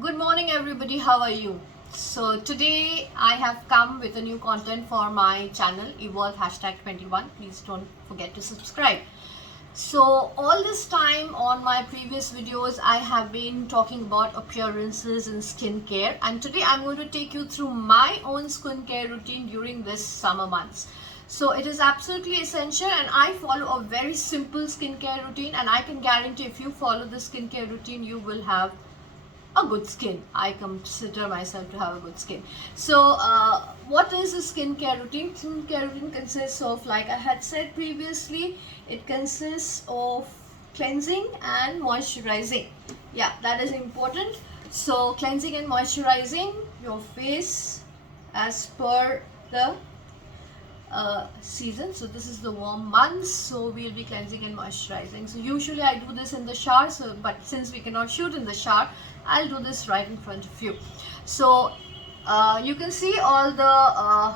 Good morning, everybody. How are you? So today I have come with a new content for my channel, Evolve #21. Please don't forget to subscribe. So all this time on my previous videos, I have been talking about appearances and skincare, and today I'm going to take you through my own skincare routine during this summer months. So it is absolutely essential, and I follow a very simple skincare routine, and I can guarantee if you follow this skincare routine, you will have a good skin. I consider myself to have a good skin. So what is a skincare routine? Skincare routine consists of, like I had said previously, it consists of cleansing and moisturizing. Yeah, that is important. So cleansing and moisturizing your face as per the season. So this is the warm months, so we'll be cleansing and moisturizing. So usually I do this in the shower, but since we cannot shoot in the shower, I'll do this right in front of you. So you can see all the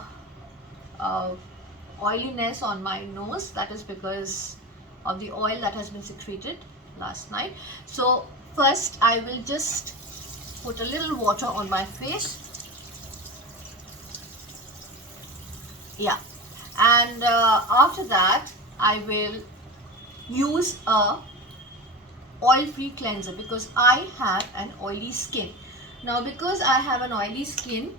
oiliness on my nose. That is because of the oil that has been secreted last night. So first I will just put a little water on my face. Yeah, and after that I will use a oil-free cleanser because I have an oily skin. Now because I have an oily skin,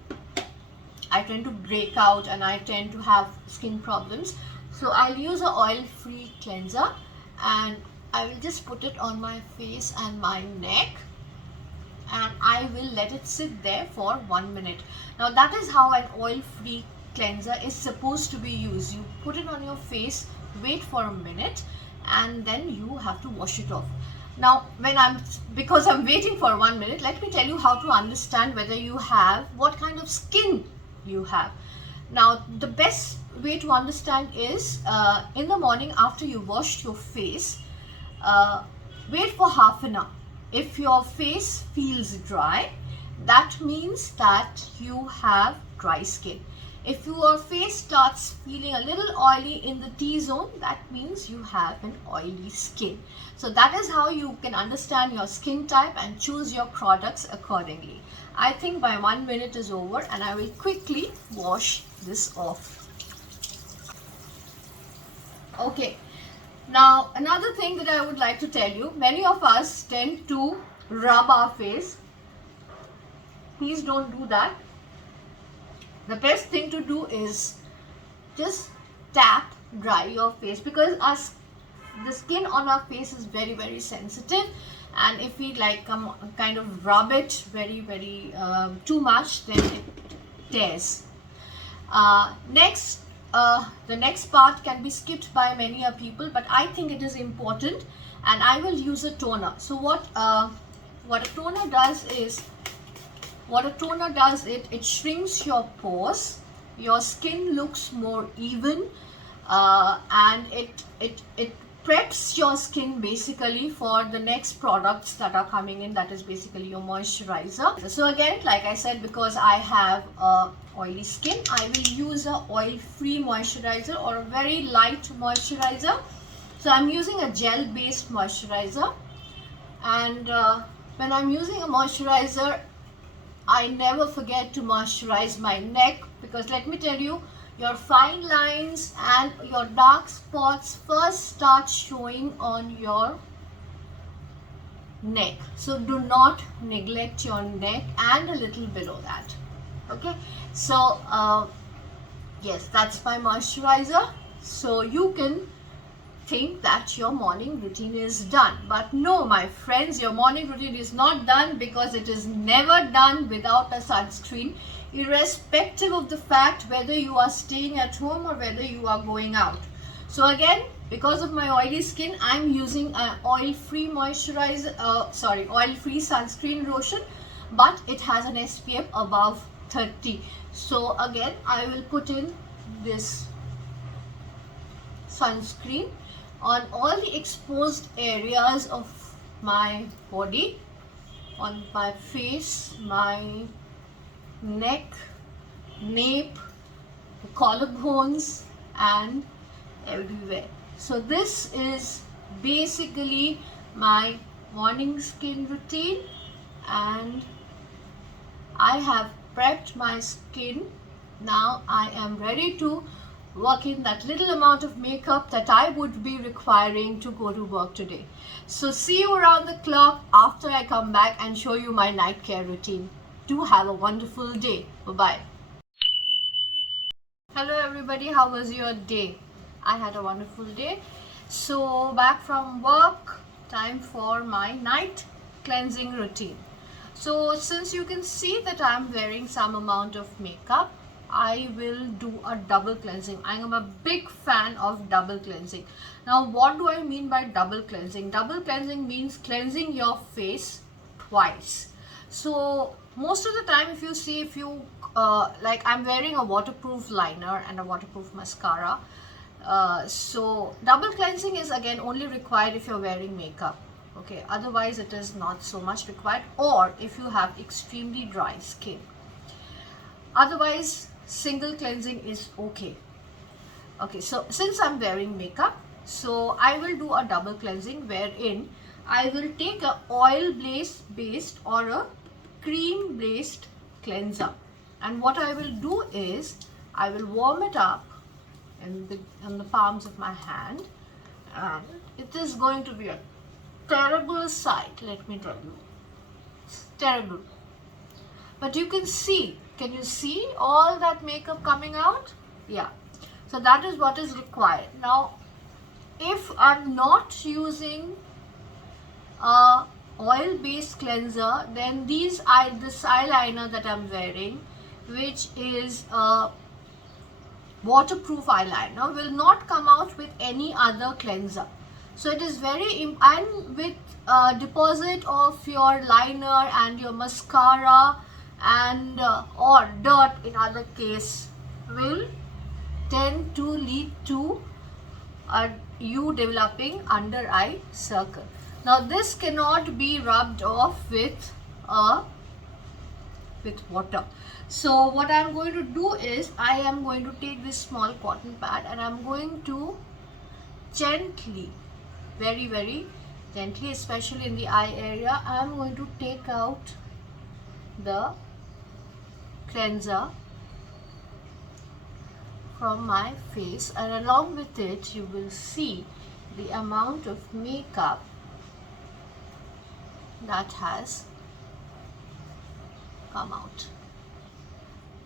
I tend to break out and I tend to have skin problems. So I'll use an oil-free cleanser, and I will just put it on my face and my neck, and I will let it sit there for 1 minute. Now that is how an oil-free cleanser is supposed to be used. You put it on your face, wait for a minute, and then you have to wash it off. Now because I'm waiting for 1 minute, let me tell you how to understand whether you have, what kind of skin you have. Now the best way to understand is in the morning after you washed your face, wait for half an hour. If your face feels dry, that means that you have dry skin. If your face starts feeling a little oily in the T-zone, that means you have an oily skin. So that is how you can understand your skin type and choose your products accordingly. I think my 1 minute is over, and I will quickly wash this off. Okay. Now another thing that I would like to tell you, many of us tend to rub our face. Please don't do that. The best thing to do is just tap dry your face, because the skin on our face is very sensitive, and if we kind of rub it very too much, then it tears. The next part can be skipped by many people, but I think it is important, and I will use a toner. So what a toner does is, it shrinks your pores, your skin looks more even, and it preps your skin basically for the next products that are coming in, that is basically your moisturizer. So again, like I said, because I have oily skin, I will use a oil-free moisturizer or a very light moisturizer. So I'm using a gel-based moisturizer, and when I'm using a moisturizer, I never forget to moisturize my neck, because let me tell you, your fine lines and your dark spots first start showing on your neck. So do not neglect your neck and a little below that. Okay, so yes, that's my moisturizer. So you can think that your morning routine is done, but no, my friends, your morning routine is not done, because it is never done without a sunscreen, irrespective of the fact whether you are staying at home or whether you are going out. So again, because of my oily skin, I'm using an oil-free moisturizer, oil-free sunscreen lotion, but it has an SPF above 30. So again, I will put in this sunscreen on all the exposed areas of my body, on my face, my neck, nape, the collarbones, and everywhere. So this is basically my morning skin routine, and I have prepped my skin. Now I am ready to work in that little amount of makeup that I would be requiring to go to work today. So see you around the clock after I come back and show you my night care routine. Do have a wonderful day. Bye-bye. Hello everybody, how was your day? I had a wonderful day. So back from work, time for my night cleansing routine. So since you can see that I'm wearing some amount of makeup, I will do a double cleansing. I am a big fan of double cleansing. Now what do I mean by double cleansing? Double cleansing means cleansing your face twice. So most of the time if you like, I'm wearing a waterproof liner and a waterproof mascara. So double cleansing is again only required if you're wearing makeup. Okay, otherwise it is not so much required, or if you have extremely dry skin. Otherwise single cleansing is okay. Okay, so since I'm wearing makeup, so I will do a double cleansing wherein I will take a oil based or a cream based cleanser, and what I will do is I will warm it up in the palms of my hand, and it is going to be a terrible sight, let me tell you. It's terrible. But you can see, can you see all that makeup coming out? Yeah. So that is what is required. Now, if I'm not using a oil-based cleanser, then this eyeliner that I'm wearing, which is a waterproof eyeliner, will not come out with any other cleanser. So it is very, and with deposit of your liner and your mascara and or dirt in other case will tend to lead to you developing under eye circle. Now this cannot be rubbed off with water. So what I am going to do is I am going to take this small cotton pad and I am going to gently, very very gently, especially in the eye area, I am going to take out the cleanser from my face, and along with it you will see the amount of makeup that has come out.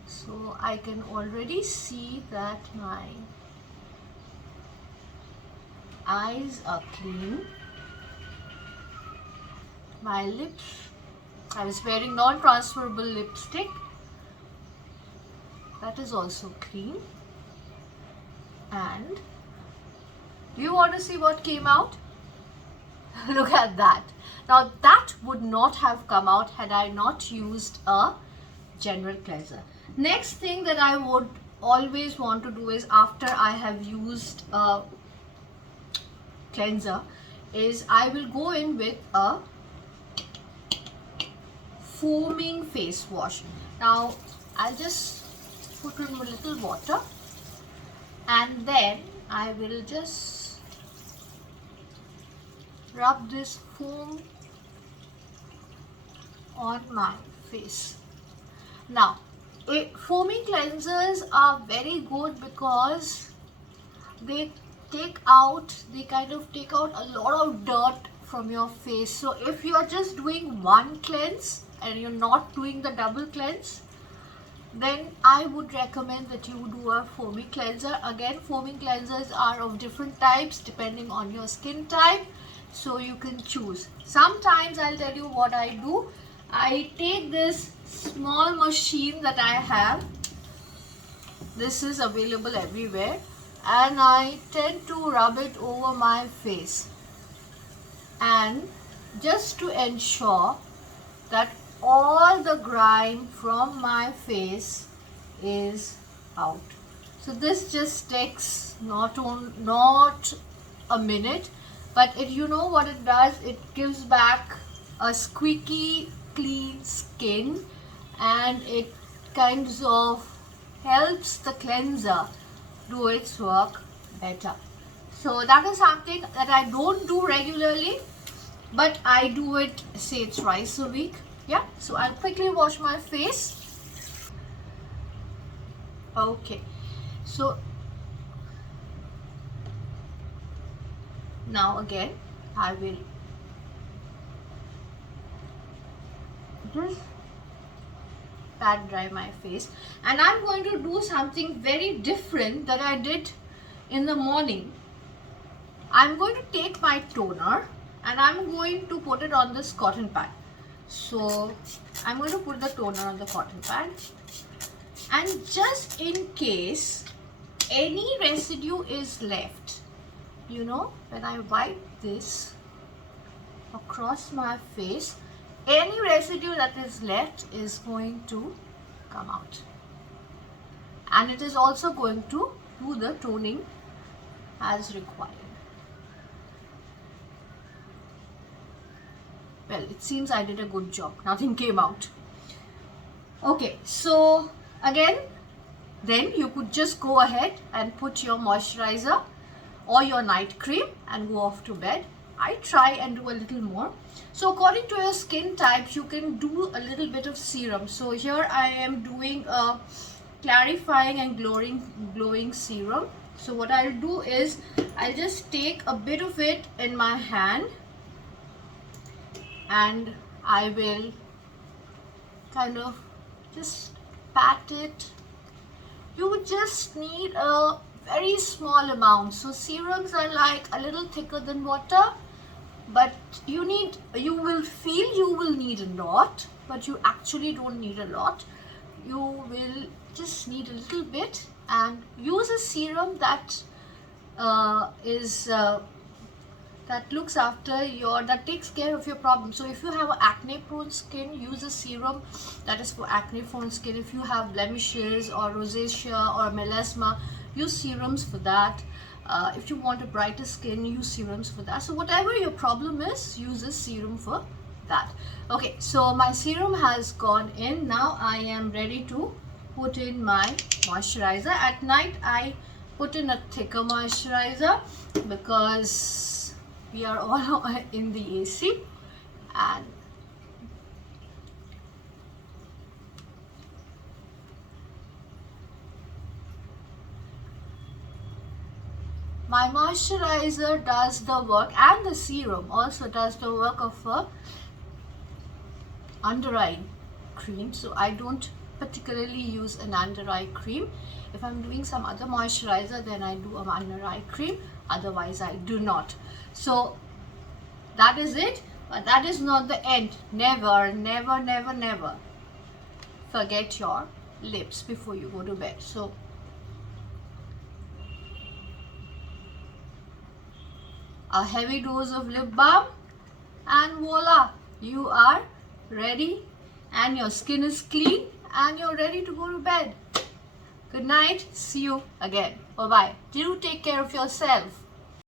So I can already see that my eyes are clean. My lips, I was wearing non-transferable lipstick, that is also clean. And do you want to see what came out? Look at that. Now that would not have come out had I not used a general cleanser. Next thing that I would always want to do is, after I have used a cleanser, is I will go in with a foaming face wash. Now I'll just put in a little water and then I will just rub this foam on my face. Now foaming cleansers are very good because they kind of take out a lot of dirt from your face. So if you are just doing one cleanse and you're not doing the double cleanse, then I would recommend that you do a foaming cleanser. Again, foaming cleansers are of different types depending on your skin type, so you can choose. Sometimes I'll tell you what I do. I take this small machine that I have, this is available everywhere, and I tend to rub it over my face, and just to ensure that all the grime from my face is out. So this just takes not a minute, but you know what it does, it gives back a squeaky clean skin, and it kind of helps the cleanser do its work better. So that is something that I don't do regularly, but I do it say twice a week. Yeah, so I'll quickly wash my face. Okay, so now again I will just pat dry my face, and I'm going to do something very different that I did in the morning. I'm going to take my toner and I'm going to put it on this cotton pad. So I'm going to put the toner on the cotton pad, and just in case any residue is left, you know, when I wipe this across my face, any residue that is left is going to come out, and it is also going to do the toning as required. Well, it seems I did a good job. Nothing came out. Okay, so again, then you could just go ahead and put your moisturizer or your night cream and go off to bed. I try and do a little more. So according to your skin type, you can do a little bit of serum. So here I am doing a clarifying and glowing serum. So what I'll do is I'll just take a bit of it in my hand and I will kind of just pat it. You would just need a very small amount. So serums are like a little thicker than water, but you will feel you will need a lot, but you actually don't need a lot. You will just need a little bit, and use a serum that that takes care of your problem. So if you have acne prone skin, use a serum that is for acne prone skin. If you have blemishes or rosacea or melasma, use serums for that. If you want a brighter skin, use serums for that. So whatever your problem is, use a serum for that. Okay, so my serum has gone in. Now I am ready to put in my moisturizer. At night I put in a thicker moisturizer because we are all in the AC, and my moisturizer does the work, and the serum also does the work of a under eye cream. So I don't particularly use an under eye cream. If I'm doing some other moisturizer, then I do an under eye cream. Otherwise I do not. So that is it, but that is not the end. Never, never, never, never forget your lips before you go to bed. So a heavy dose of lip balm, and voila, you are ready, and your skin is clean, and you're ready to go to bed. Good night. See you again. Bye bye. Do take care of yourself.